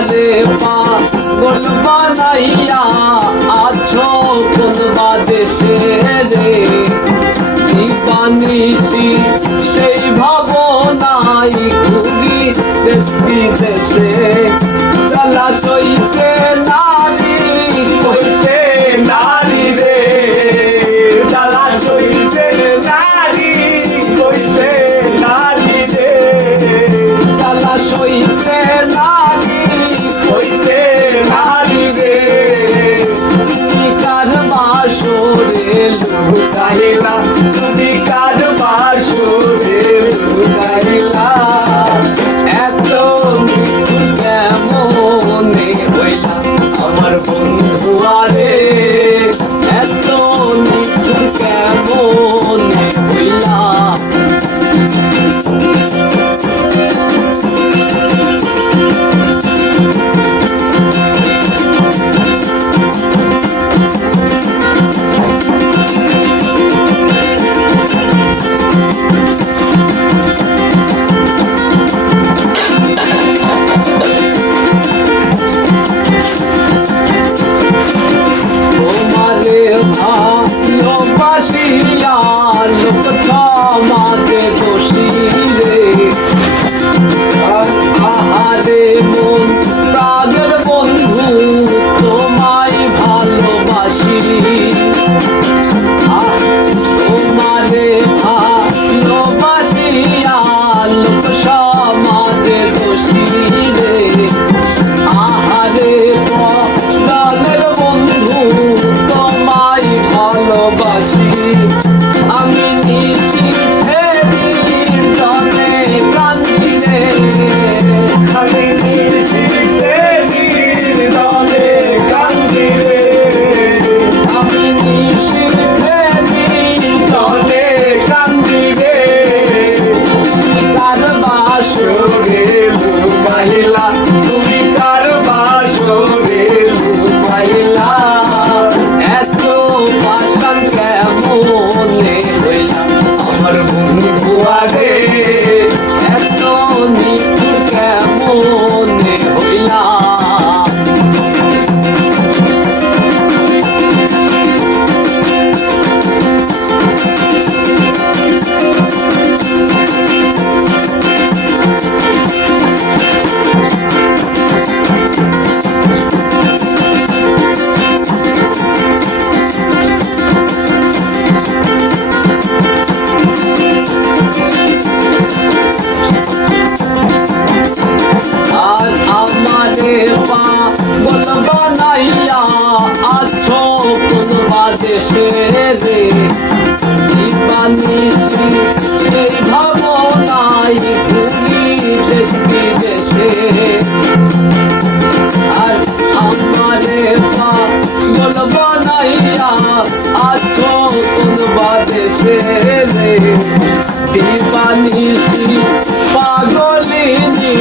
আমারে পাগল বানাইয়া আছো কোন বাদেশে রে দিবানিশি সেই ভাবনাই ঘুরি দেশ বিদেশে জ্বালা সইতে নারী কইতে নারী রে জ্বালা সইতে নারী কইতে নারী রে জ্বালা সইতে নারী কইতে নারী রে কার বাসরে লুকাইলা তুমি কার বাসরে লুকাইলা এত কেমনে হইলা আমার বন্ধু আরে এত নিখুঁত কেমনে হইলা ভালোবাসিয়া লোক ক্ষমাতে দোষী রে আহারে মন প্রাণের বন্ধু তোমায় ভালোবাসি তোমারে ভালোবাসিয়া লোক সমাজে দোষী রে আহারে প্রাণের বন্ধু তোমায় ভালোবাসি আমি নিশীথে দিন জনে কান্দি রে আমি নিশীথে দিন জনে কান্দি রে আমি নিশীথে দিন জনে কান্দি রে কার বাসরে লুকাইলা তুমি কার বাসরে লুকাইলা এত পাষাণ কেমনে হইলা আমার বন্ধু আরে এত নিখুঁত কেমনে হইলা আর আমারে পাগল বানাইয়া আছো কোন বাদেশে রে দিবানিশি সেই ভাবনাই ঘুরি দেশ বিদেশে আর আমারে পাগল বানাইয়া আছো কোন বাদেশে রে দিবানিশি পাগলিনী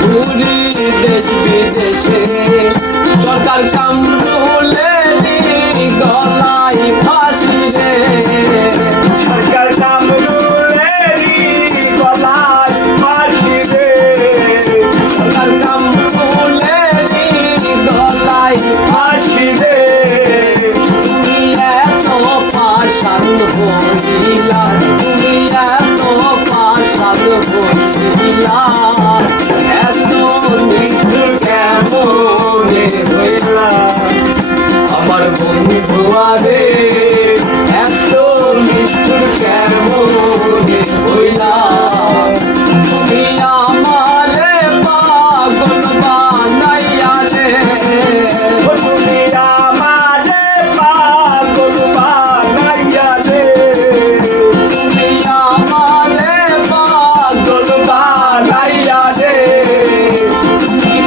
ঘুরি দেশ বিদেশে সরকার কামরুলেরই গলায় ফাঁসি রে সরকার কামরুলেরই গলায় ফাঁসি রে সরকার কামরুলেরই গলায় ফাঁসি রে তুমি এত পাষাণ হইলা তুমি এত পাষাণ হইলা এত নিখুঁত কেমনে হইলা আমার বন্ধু আরে এত নিখুঁত কেমনে হইলা তুমি আমারে পাগল বানাইয়া রে তুমি আমারে পাগল বানাইয়া রে তুমি আমারে পাগল বানাইয়া রে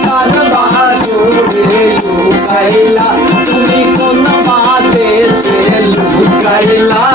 কার বাসরে লুকাইলা তুমি কোন বাদেশে লুকাইলা